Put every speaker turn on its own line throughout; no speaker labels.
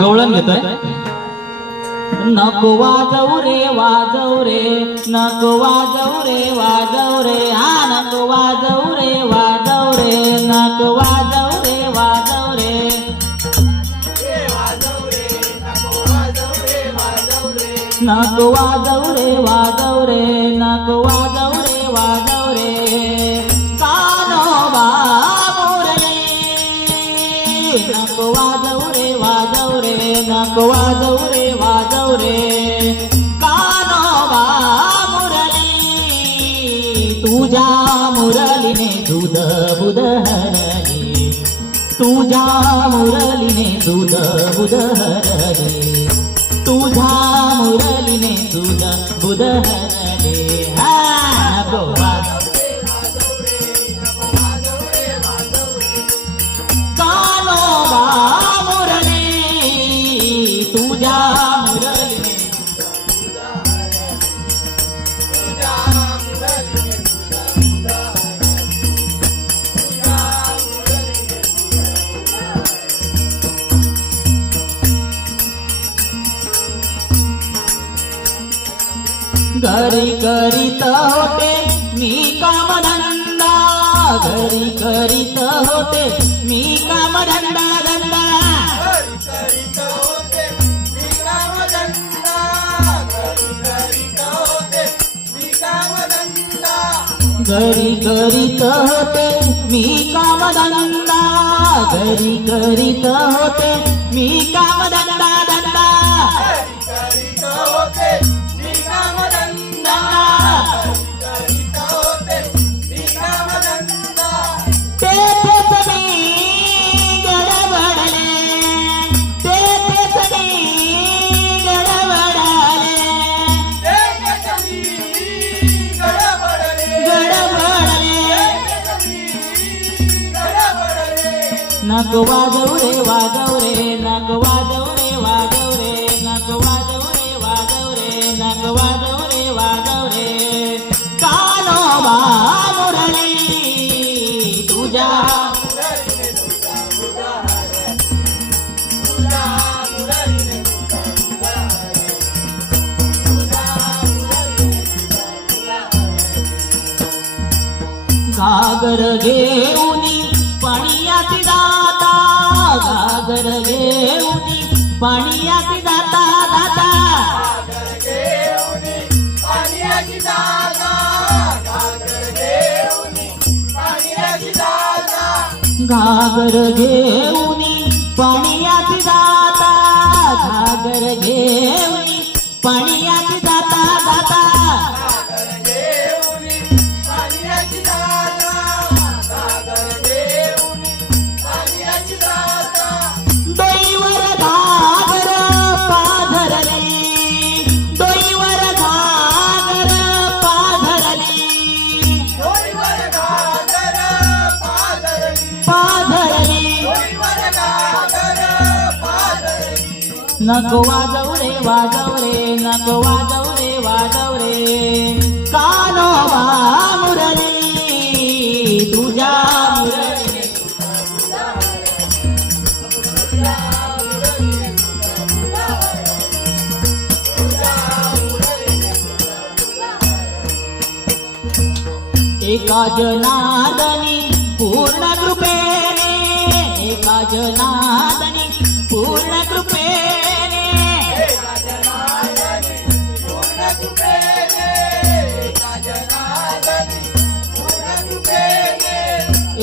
गवळण घेतोय. नको वाजवू रे वाजवू रे नको वाजवू रे वाजवू रे. हा नको वाजवू रे वाजवू रे नको वाजवू रे वाजवू रे. नको वाजवू रे वाजवू रे नको वाजवू रे वाजवू रे. वाजव रे वाजव रे नको वाजव रे वाजव रे कानोबा मुरली तुझ्या मुरलीने दूध बुधहरली तुझ्या मुरलीने दूध बुध हरली. तुझ्या मुरलीने दूध बुध हा गोवा घरी करीत होते मी कामधंदा घरी करीत होते मी कामधंदा धंदा. घरी करीत होते मी कामधंदा. घरी करीत होते मी कामधंदा धंदा. नको वाजवू रे वाजव रे नको वाजवू रे वाजव रे नको वाजवू रे वाजव रे नको वाजवू रे वाजव रे. कानोबा मुरली तुझ्या. घागर घेऊ पाणीयाची जाता घागर घेऊनी पाणीयाची जाता जाता घागर घेऊनी. पाणीयाची जाता घागर घेऊनी. पाणीयाची जाता जाता नको वाजव रे वाजव रे नको वाजव रे वाजव रे. कानोबा मुरली तुझ्या एका जनादनी पूर्ण कृपेने एका जनादनी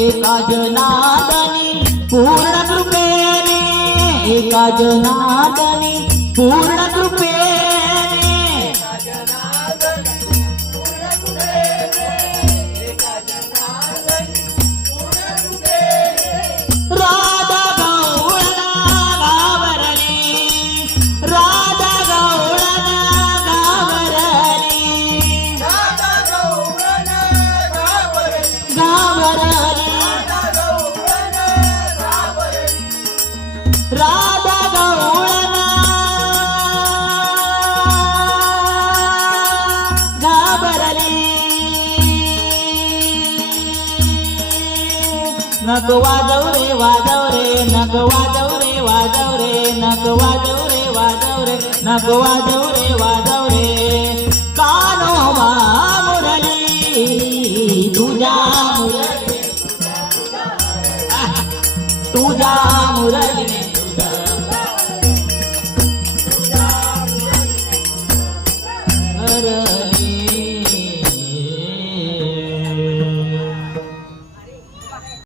एका जनादनी पूर्ण कृपेने एका जनादनी नग वाजव रे वाजव रे नग वाजव रे वाजव रे नग वाजव रे वाजव रे नग वाजव रे वाजव रे. कानो मुरली तुझ्या मुरली. तुझ्या मुरलीने हरली